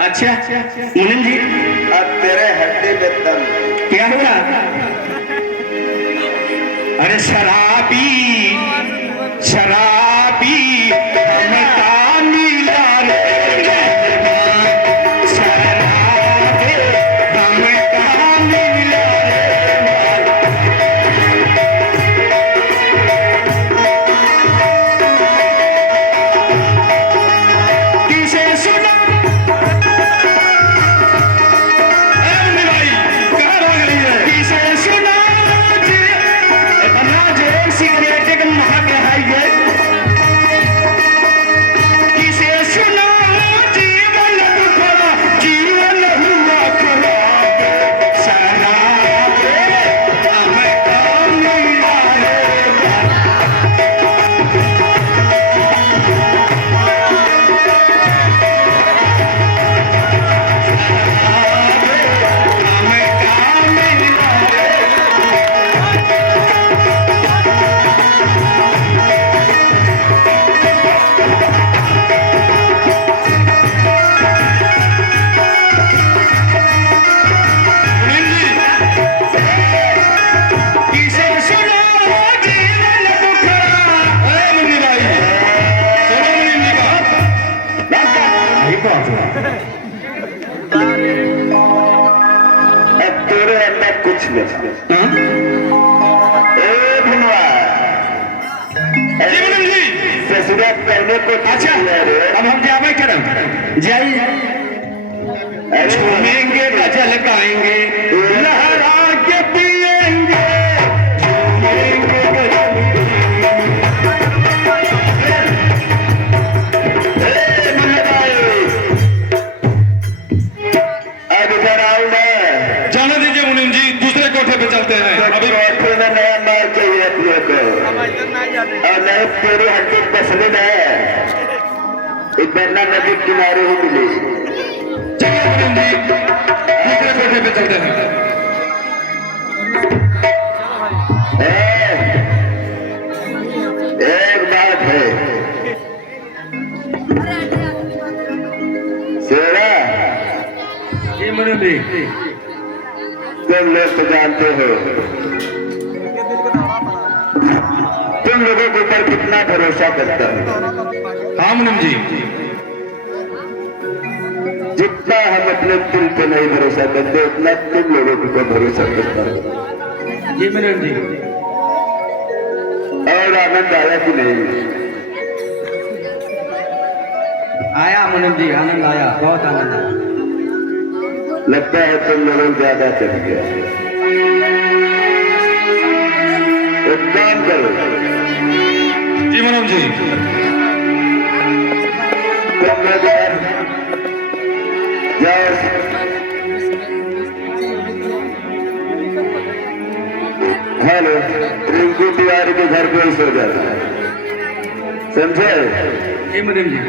अच्छा मुनीम जी, अब तेरे हड्डी में दम। क्या हुआ? अरे शराबी शराबी हमका मिला रे, शराबी हमका मिला रे। किसे सुना तेरे अंदर कुछ नहीं। ससुरा पहले को अच्छा अब हम जावे करम जाइए, झूमेंगे गजल गाएंगे लहरा के पिएंगे, झूमेंगे गजल अब इधर आओ ना। जाने दीजिए मुनीम जी, दूसरे कोठे पे चलते हैं। अभी कोठे में नया माल चाहिए अपने को, और नहीं तेरी हड्डी तस्लीम है, इतना नदी किनारे ही मिली। चलिए मुनीम जी, दूसरे कोठे पे चलते हैं। एक बात है शेरा, जी मुनीम जी, तुम लोग तो जानते हो तुम लोगों के ऊपर कितना भरोसा करता हूँ। हाँ मुनीम जी, जितना हम अपने दिल पे नहीं भरोसा करते, उतना तुम लोगों के ऊपर भरोसा करता हूँ। जी मुनीम जी। और आनंद आया कि नहीं? आया मुनीम जी, आनंद आया, बहुत आनंद आया। लगता है तुम लोगों ज्यादा चढ़ गया। एक काम करो, जी मुनीम जी, तुम लोग जाओ, हेलो, रिंकू तिवारी के घर पे ही सो जाता है, समझे? जी मुनीम जी।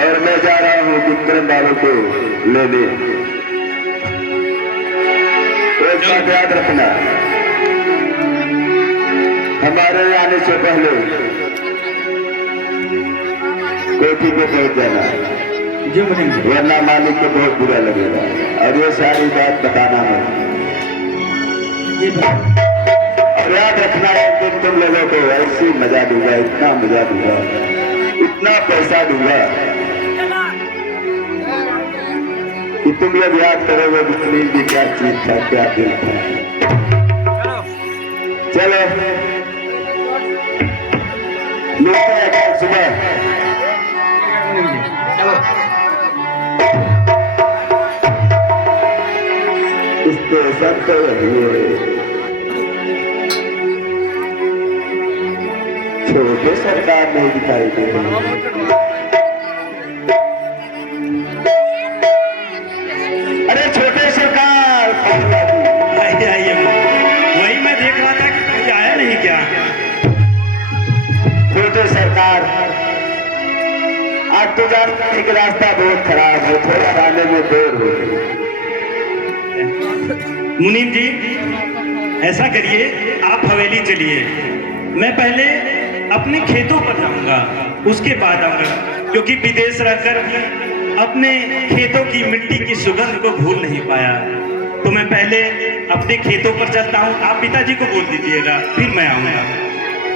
और मैं जा रहा हूँ विक्रम बाबू को लेने। एक बात याद रखना, हमारे आने से पहले कोठी पे पहुंच जाना, जी मुनीम जी। वरना मालिक को बहुत बुरा लगेगा। और ये सारी बात बताना मत। जी और याद रखना, एक दिन तुम लोगों को ऐसी मजा दूंगा, इतना मजा दूंगा, इतना पैसा दूंगा कि तुम लोग याद करोगे कितनी भी क्या चीज था, क्या दिल था। चलो मिलते हैं कल सुबह। चलो। स्टेशन तो वही है, छोटे सरकार नहीं दिखाई दे रही। अरे छोटे सरकार, आइए, वही मैं देख रहा था कि कोई आया नहीं क्या। छोटे सरकार, आज तो जानते हैं कि रास्ता बहुत खराब है, थोड़ा आने में देर हो गई। मुनीम जी, ऐसा करिए, आप हवेली चलिए, मैं पहले अपने खेतों पर जाऊंगा, उसके बाद आऊंगा, क्योंकि विदेश रहकर भी अपने खेतों की मिट्टी की सुगंध को भूल नहीं पाया। तो मैं पहले अपने खेतों पर चलता हूँ, आप पिताजी को बोल दीजिएगा, फिर मैं आऊंगा।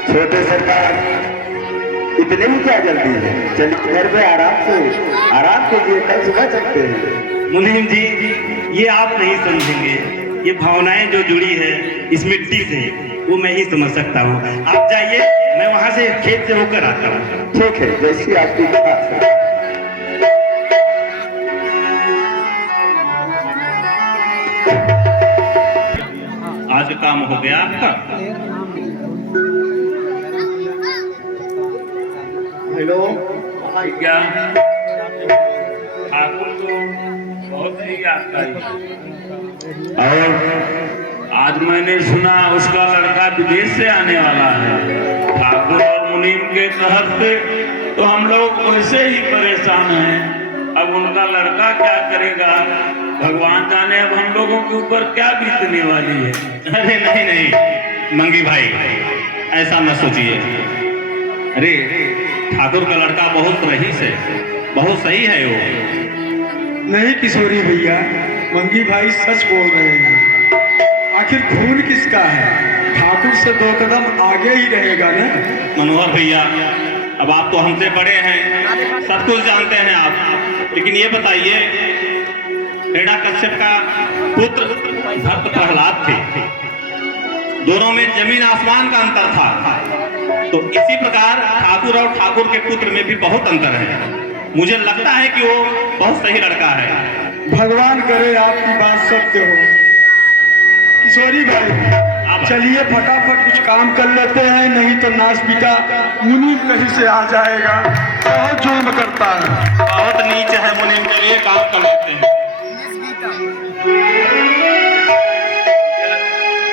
छोटे सरकार, इतने में क्या जल्दी है? चलिए घर पे आराम कीजिए, कल सुबह चलते हैं। मुनीम जी, ये आप नहीं समझेंगे, ये भावनाएं जो जुड़ी है इस मिट्टी से, वो मैं ही समझ सकता हूँ। आप जाइए, मैं वहां से खेत से होकर आता हूँ। ठीक है, जैसी आपकी इच्छा। आज काम हो गया आपका? हेलो, क्या ठाकुर तो बहुत ही आपका ही। और आज मैंने सुना उसका लड़का विदेश से आने वाला है। ठाकुर और मुनीम के कहर से तो हम लोग वैसे ही परेशान हैं। अब उनका लड़का क्या करेगा, भगवान जाने अब हम लोगों के ऊपर क्या बीतने वाली है। अरे नहीं नहीं मंगी भाई, ऐसा मत सोचिए। अरे ठाकुर का लड़का बहुत रईस है, बहुत सही है वो। नहीं किशोरी भैया, मंगी भाई सच बोल रहे हैं। आखिर खून किसका है? ठाकुर से 2 कदम आगे ही रहेगा ना। मनोहर भैया, अब आप तो हमसे बड़े हैं, सब कुछ जानते हैं आप, लेकिन ये बताइए, हिरण्याकश्यप का पुत्र भक्त प्रहलाद थे, दोनों में जमीन आसमान का अंतर था। तो इसी प्रकार ठाकुर और ठाकुर के पुत्र में भी बहुत अंतर है। मुझे लगता है कि वो बहुत सही लड़का है। भगवान करे आपकी बात सत्य हो। किशोरी भाई, चलिए फटाफट कुछ काम कर लेते हैं, नहीं तो नाश पिता मुनीम कहीं से आ जाएगा। बहुत जुल्म करता है, बहुत नीच है मुनीम के लिए, काम कर लेते हैं।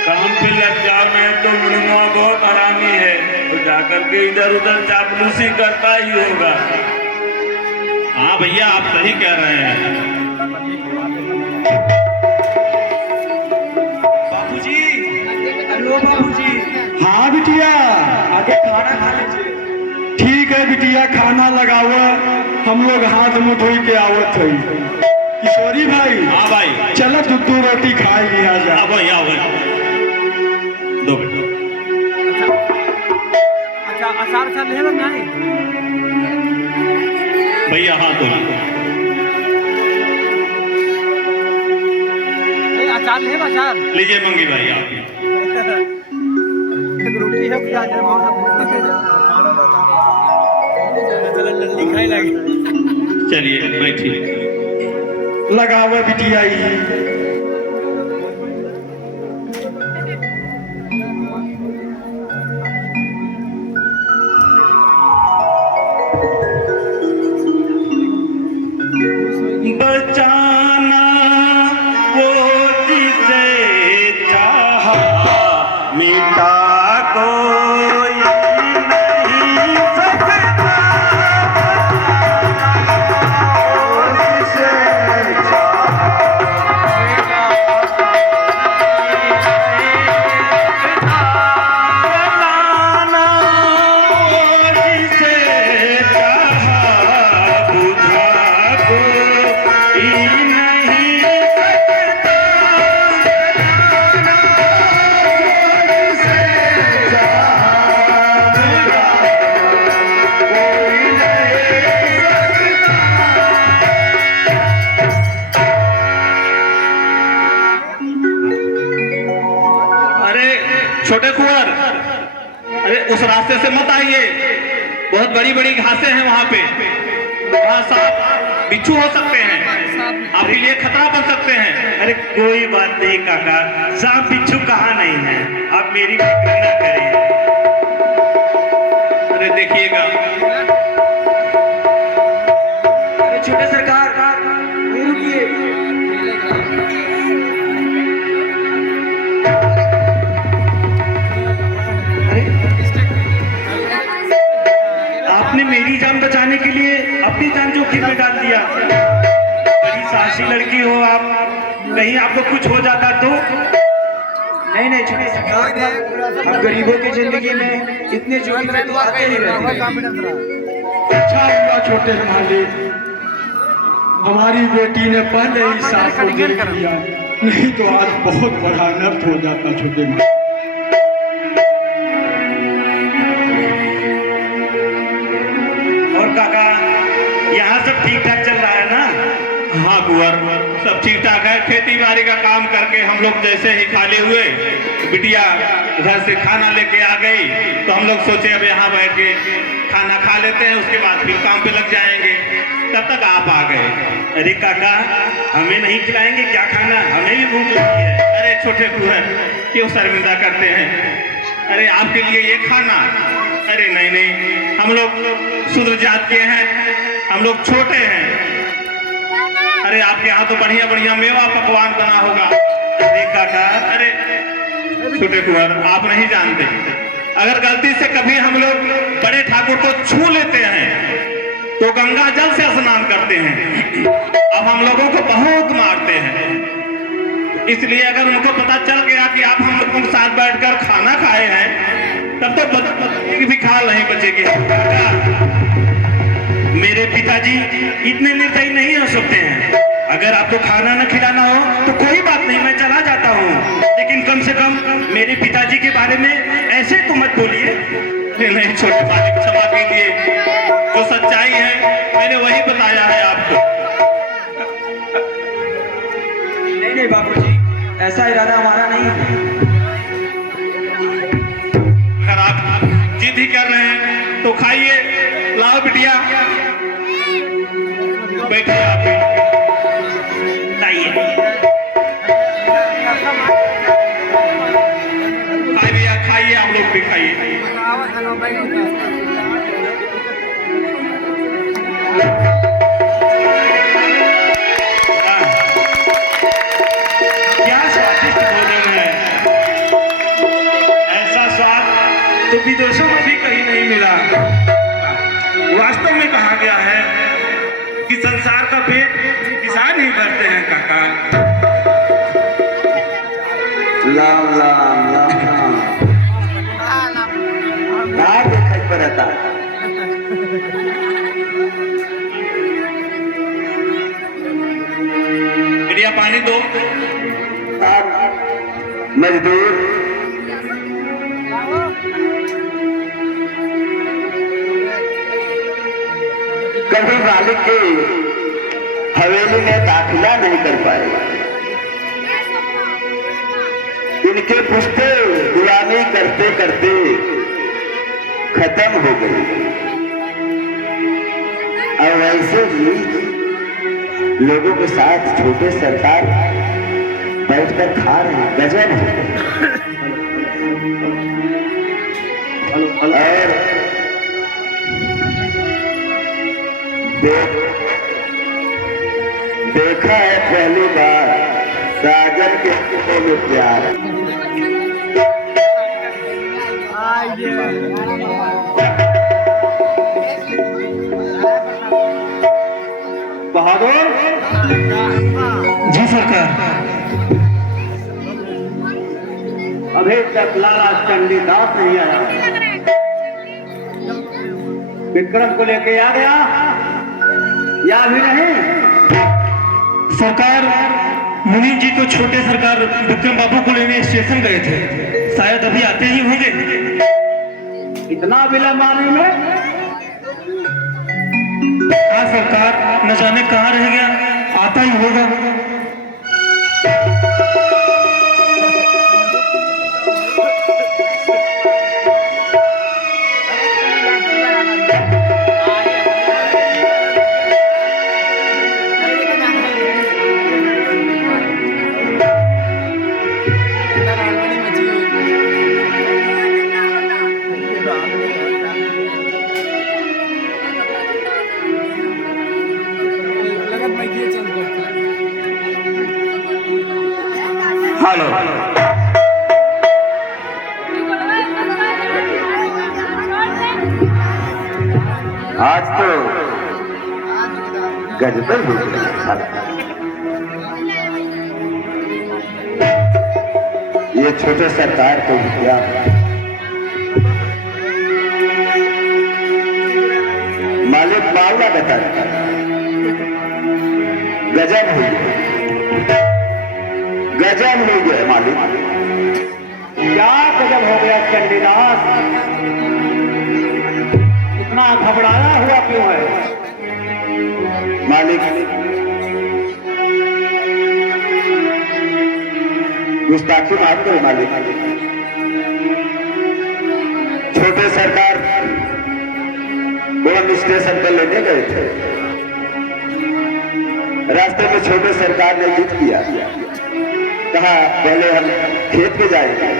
काम पे लग जाओ, नहीं तो मुनीमा बहुत हरामी है, तो जाकर के इधर उधर चापलूसी करता ही होगा। हाँ भैया, आप सही कह रहे हैं। बाबूजी, हेलो बाबूजी। हाँ बिटिया, आगे खाना खा लीजिए। ठीक है बिटिया, खाना लगाओ, हम लोग हाथ मुंह धोई के आवत है। किशोरी भाई, हाँ भाई, चलो 2 रोटी खा लिया जाए। आओ भैया, आओ दो बेटा। अच्छा, अचार ले नहीं भैया हाँ तो अचार ले अचार लीजिए मंगी भाई आप। एक रोटी है, प्याज है, जल्दी खाई लगी। चलिए बैठिए। लगावे बिटिया ही। बचाना वो जिसे चाहा, मिटा कोई नहीं सकता। बचाना वो जिसे चाहा, बुझा कोई नहीं सकता। अरे छोटे कुंवर, अरे उस रास्ते से मत आइए, बहुत बड़ी बड़ी घासें हैं वहां पे, वहां सांप बिच्छू हो सकते हैं, आपके लिए खतरा बन सकते हैं। अरे कोई बात नहीं काका, सांप बिच्छू कहाँ नहीं है, आप मेरी फिक्र न करें। अरे देखिएगा, छोटे सरकार रुकिए। आपने मेरी जान बचाने के लिए अपनी जान जोखिम में डाल दिया। बड़ी साहसी लड़की हो आप, कहीं आपको कुछ हो जाता तो? नहीं नहीं छोटे सरकार, हम गरीबों की जिंदगी में इतने जोखिम में तो आते ही रहते हैं। अच्छा हुआ छोटे मालिक, हमारी बेटी ने पहले ही सास को देख लिया, नहीं तो आज बहुत बड़ा अनर्थ हो जाता छोटे मालिक। और काका, यहाँ सब ठीक ठाक चल रहा है ना? हाँ कुंवर, सब ठीक ठाक है। खेती बाड़ी का काम करके हम लोग जैसे ही खाली हुए, बिटिया घर से खाना लेके आ गई, तो हम लोग सोचे अब यहाँ बैठ के खाना खा लेते हैं, उसके बाद फिर काम पे लग जाएंगे। तब तक आप आ गए। अरे काका, हमें नहीं खिलाएंगे क्या खाना? हमें भी भूख लगी है। अरे छोटे कुंवर, क्यों शर्मिंदा करते हैं? अरे आपके लिए ये खाना? अरे नहीं नहीं, हम लोग शूद्र जात के हैं, हम लोग छोटे हैं। अरे आपके यहाँ तो बढ़िया बढ़िया मेवा पकवान बना होगा। अरे काका, अरे छोटे कुंवर, आप नहीं जानते, अगर गलती से कभी हम लोग बड़े ठाकुर को छू लेते हैं तो गंगा जल से स्नान करते हैं। अब हम लोगों को बहुत मारते हैं, इसलिए अगर उनको पता चल गया कि आप हम लोगों के साथ बैठकर खाना खाए हैं, तब तो बचने भी खाल नहीं बचेगी। मेरे पिताजी इतने निर्दयी नहीं हो सकते हैं। अगर आपको खाना न खिलाना हो तो कोई बात नहीं, मैं चला जाता हूँ, लेकिन कम से कम मेरे पिताजी के बारे में ऐसे तो मत बोलिए। नहीं छोटे मालिक, क्षमा कीजिए, जो सच्चाई है मैंने वही बताया है आपको। नहीं नहीं बाबूजी, ऐसा इरादा हमारा नहीं है। अगर आप जिद ही कर रहे हैं तो खाइए। लाओ बिटिया, बैठिए आप भी। बताइए। खाइए खाइए, आप लोग भी खाइए। क्या स्वादिष्ट भोजन है। ऐसा स्वाद तो विदेशों में भी कहीं नहीं मिला। वास्तव में कहा गया है कि संसार का पेट किसान ही भरते हैं काका। लाम लाम लाम ना देखत परता। बिटिया पानी दो। मजदूर कभी मालिक की हवेली में दाखिला नहीं कर पाए। इनके पुश्ते गुलामी करते करते खत्म हो गई। और वैसे भी लोगों के साथ छोटे सरकार बैठकर खा रहे हैं, गजब है। और देखा है पहली बार साजन के हाथों में प्यार। बहादुर जी सरकार। अभी तक लाला चंडीदास नहीं आया। विक्रम को लेके आ गया या भी नहीं? सरकार, मुनीम जी तो छोटे सरकार विक्रम बाबू को लेने स्टेशन गए थे, शायद अभी आते ही होंगे। इतना विलंब आने में? हाँ सरकार, न जाने कहाँ रह गया, आता ही होगा। हेलो आज तो गजबल हो गया। ये छोटे सरकार को क्या मालिक मावला बता गजब हुई गजब हो गया मालिक। क्या गजब हो गया चंडीदास, इतना घबराया हुआ क्यों है? मालिक गुस्ताखी माफ करो मालिक। छोटे सरकार को हम स्टेशन पर लेने गए थे, रास्ते में छोटे सरकार ने जिद किया, कहा पहले हम खेत पे जाएंगे,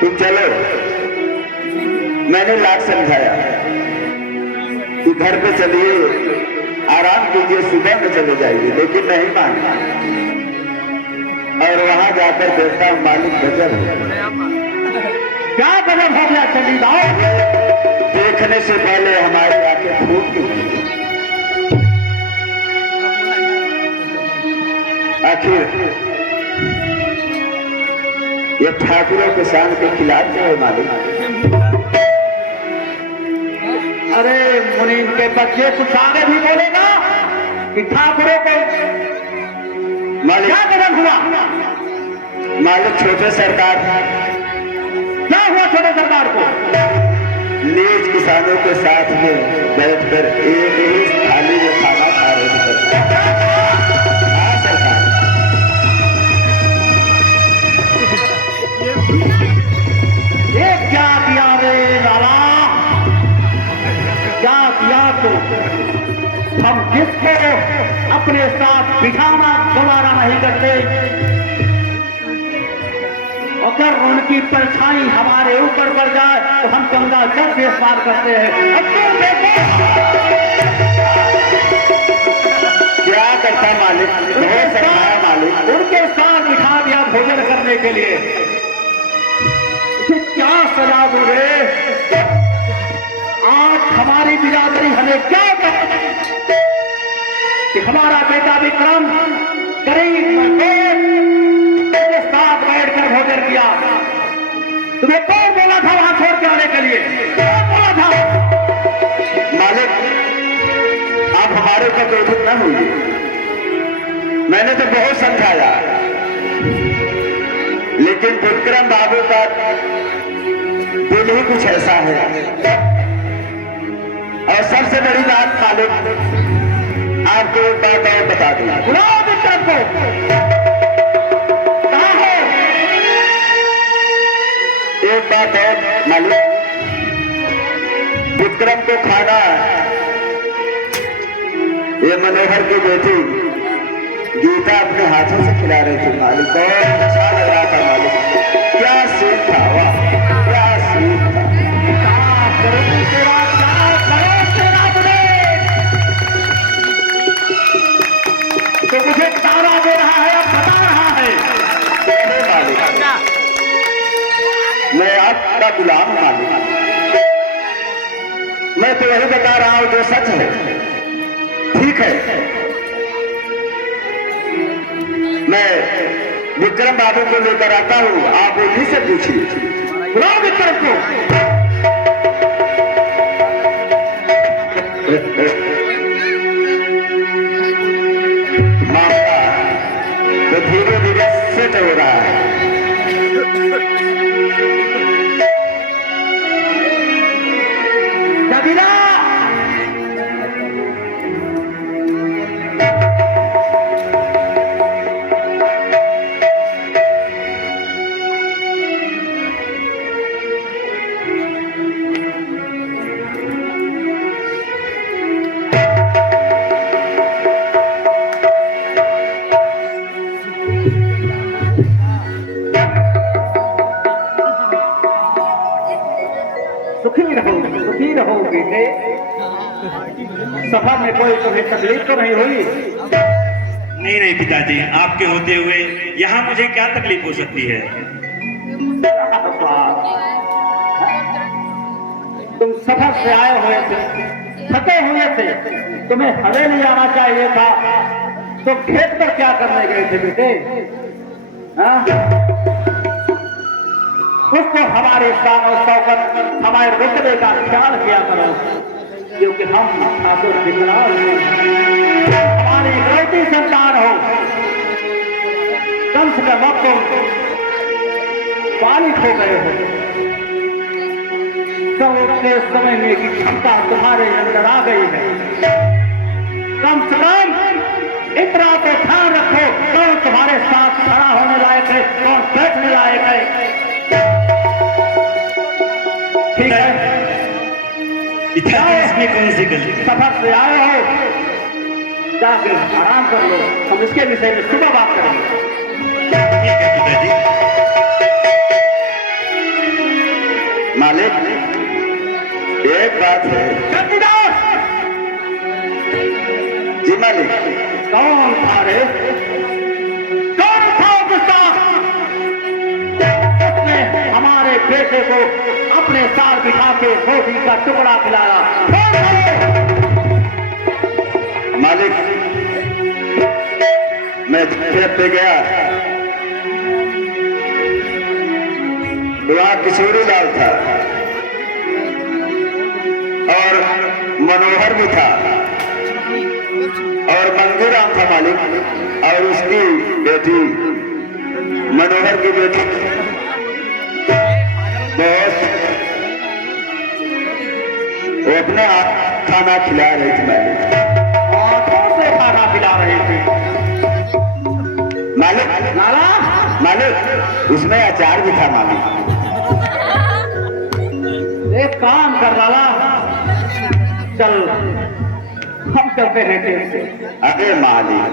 तुम चलो। मैंने लाख समझाया कि घर पे चलिए, आराम कीजिए, सुबह में चले जाइए, लेकिन नहीं माना। और वहां जाकर देखता हूं मालिक गजब क्या गजब हो गया चंडीदास? देखने से पहले हमारी आंखें फूट गई। आखिर ये ठाकुरों के शान के खिलाफ जो है मालिक। अरे मुनीम के बच्चे, कुछ आगे भी बोलेगा कि ठाकुरों को मालिक क्या गजब हुआ? मालिक छोटे सरकार क्या हुआ छोटे सरकार को? नीच किसानों के साथ में बैठकर एक ही थाली में खाना खा रहे थे। हाँ सरकार, ये क्या किया रे लाला, क्या किया तो? हम किसको अपने साथ बिठाना गवारा नहीं करते, अगर उनकी परछाई हमारे ऊपर पड़ जाए तो हम गंगा जल से स्नान करते हैं। अब तुम देखो क्या करता मालिक, बहुत सरकार मालिक। उनके साथ बिठा दिया भोजन करने के लिए, इसे क्या सजा दो रे? आज हमारी बिरादरी हमें क्या कहती कि हमारा बेटा विक्रम गरीब मजदूर के साथ बैठकर भोजन किया। तुम्हें कौन बोला था वहां छोड़ के आने के लिए? कौन बोला था? मालिक आप हमारे ऊपर क्रोधित न होइए, मैंने तो बहुत समझाया, लेकिन विक्रम बाबू का दिल ही कुछ ऐसा है। और सबसे बड़ी बात मालिक, आपको एक बात और बता दूं। बुलाओ विक्रम को, कहाँ है? एक बात और मालिक, विक्रम को खाना ये मनोहर की बेटी गीता अपने हाथों से खिला रही थी मालिक। बहुत अच्छा लग रहा था मालिक, क्या सीन था, वाह क्या सीन था। तो मुझे तारा दे रहा है, अब बता रहा है। मालिक मैं आपका गुलाम हूं मालिक, मैं तो यही बता रहा हूं जो सच है। ठीक है, मैं विक्रम बाबू को लेकर आता हूं, आप उन्हीं से पूछिए। बुलाओ विक्रम को। मामला तो धीरे धीरे सेट हो रहा है। नबीला, सुखी रहो बेटे। सफर में कोई तुम्हें तकलीफ तो नहीं हुई? नहीं नहीं पिताजी, आपके होते हुए यहाँ मुझे क्या तकलीफ हो सकती है? तुम सफर से आए हुए थे, थके हुए थे, तुम्हें हवेली आना चाहिए था, तो खेत पर क्या करने गए थे बेटे? हाँ? कुछ तो हमारे शान और शौकत, हमारे रुतबे का ख्याल किया करो, क्योंकि हम ठाकुर विकराल हैं। हमारी इकलौती संतान हो, कम से कम अब तुम पालित हो गए हो, तो उतने समझने की क्षमता तुम्हारे अंदर आ गई है। कम से कम इतना तो ध्यान रखो, कौन तुम्हारे साथ खड़ा होने लायक है, कौन बैठने लायक है। ठीक है, इसमें कौन सी गलती? सफर से आए हो, जाकर आराम कर लो, हम इसके विषय में सुबह बात करेंगे। ठीक है पिताजी। मालिक, एक बात है। जी मालिक। कौन था रे? कौन था गुस्ताख? उसने हमारे बेटे को अपने साथ बिठा के रोटी का टुकड़ा खिलाया। मालिक, मैं खेत पे गया, वहाँ किशोरी लाल था और मनोहर भी था और मंगूराम था मालिक, और उसकी बेटी मनोहर की बेटी बहुत, वो अपने आप खाना खिला रही थी मालिक, आंखों से खाना खिला रही थी मालिक। नाला मालिक, उसमें अचार भी था मालिक। एक काम कर लाला, चल हम चलते हैं खेत से। अरे मालिक,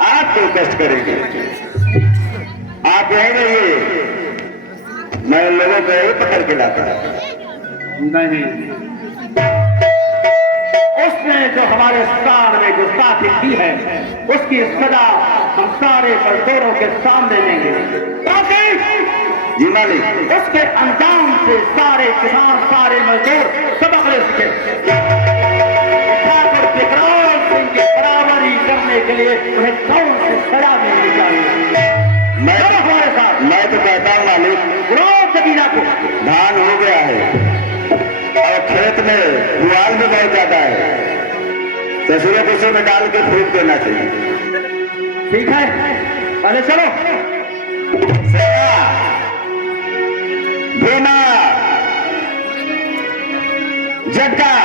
आप क्यों कष्ट करेंगे, आप यहीं रहिए, मैं लोगों को यही पकड़ के लाता। नहीं, उसने जो हमारे स्थान में गुस्ताखी की है, उसकी सजा हम सारे मजदूरों के सामने देंगे, ताकि जी मालिक, उसके अंजाम से सारे किसान, सारे मजदूर सबक ले सके। ठाकुर विकराल सिंह की बराबरी करने के लिए उन्हें कौन सी सजा मिलनी चाहिए? मैं हमारे साथ, मैं तो कहता हूँ मालिक, रोज जमीना को धान हो गया है और खेत में पुआल भी बहुत ज्यादा है, ससुरे कुसुरे में डाल के फूक देना चाहिए। ठीक है, पहले चलो। भीमा, जग्गा,